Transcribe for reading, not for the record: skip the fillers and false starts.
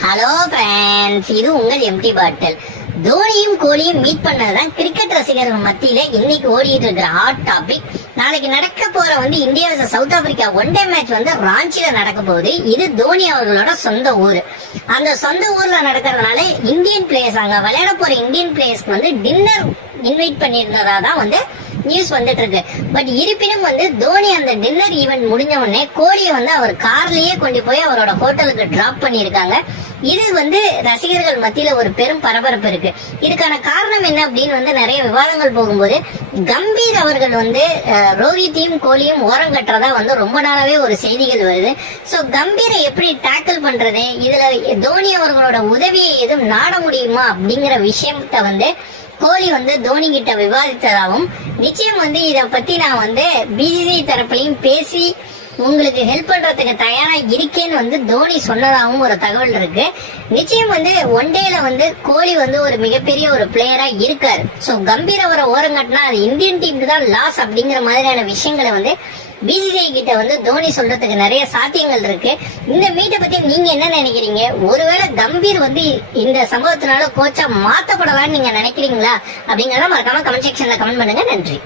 Hello friends, இது உங்கள் empty பாட்டில். தோனியும் கோலியும் மீட் பண்ணதுதான் கிரிக்கெட் ரசிகர்கள் மத்தியில இன்னைக்கு ஓடிட்டு இருக்கிற ஹாட் டாபிக். நாளைக்கு நடக்க போற India vs South Africa one day match ராஞ்சில நடக்க போகுது. இது தோனி அவர்களோட சொந்த ஊர். அந்த சொந்த ஊர்ல நடக்கிறதுனால இந்தியன் பிளேயர்ஸ், அங்க விளையாட போற இந்தியன் பிளேயர்ஸ்க்கு டின்னர் இன்வைட் பண்ணியிருந்ததா தான் நியூஸ் வந்துட்டு இருக்கு. பட் இருப்பினும் தோனி அந்த டின்னர் ஈவென்ட் முடிஞ்ச உடனே கோலியை அவர் கார்லயே கொண்டு போய் அவரோட ஹோட்டலுக்கு டிராப் பண்ணிருக்காங்க. இது ரசிகர்கள் மத்தியில ஒரு பெரும் பரபரப்பு இருக்கு. இதுக்கான காரணம் என்ன அப்படின்னு நிறைய விவாதங்கள் போகும்போது, கம்பீர் அவர்கள் ரோஹித்தையும் கோலியும் ஓரம் கட்டுறதா ரொம்ப நாளாவே ஒரு செய்திகள் வருது. சோ கம்பீரை எப்படி டேக்கிள் பண்றது, இதுல தோனி அவர்களோட உதவியை எதுவும் நாட முடியுமா அப்படிங்கிற விஷயத்த கோலி தோனி கிட்ட விவாதித்ததாகவும், நிச்சயம் இத பத்தி நான் பிசிசிஐ தரப்புலையும் பேசி உங்களுக்கு ஹெல்ப் பண்றதுக்கு தயாரா இருக்கேன்னு தோனி சொன்னதாகவும் ஒரு தகவல் இருக்கு. நிச்சயம் ஒன் டேல கோலி ஒரு மிகப்பெரிய ஒரு பிளேயரா இருக்காரு. சோ கம்பீர் அவரை ஓரங்கட்டினா அது இந்தியன் டீமுக்கு தான் லாஸ் அப்படிங்கிற மாதிரியான விஷயங்களை பிசிசிஐ கிட்ட தோனி சொல்றதுக்கு நிறைய சாத்தியங்கள் இருக்கு. இந்த மீட்டை பத்தி நீங்க என்ன நினைக்கிறீங்க? ஒருவேளை கம்பீர் இந்த சம்பவத்தினால கோச்சா மாத்தப்படலாம்னு நீங்க நினைக்கிறீங்களா அப்படிங்கறத மறக்காம கமெண்ட் செக்ஷன்ல கமெண்ட் பண்ணுங்க. நன்றி.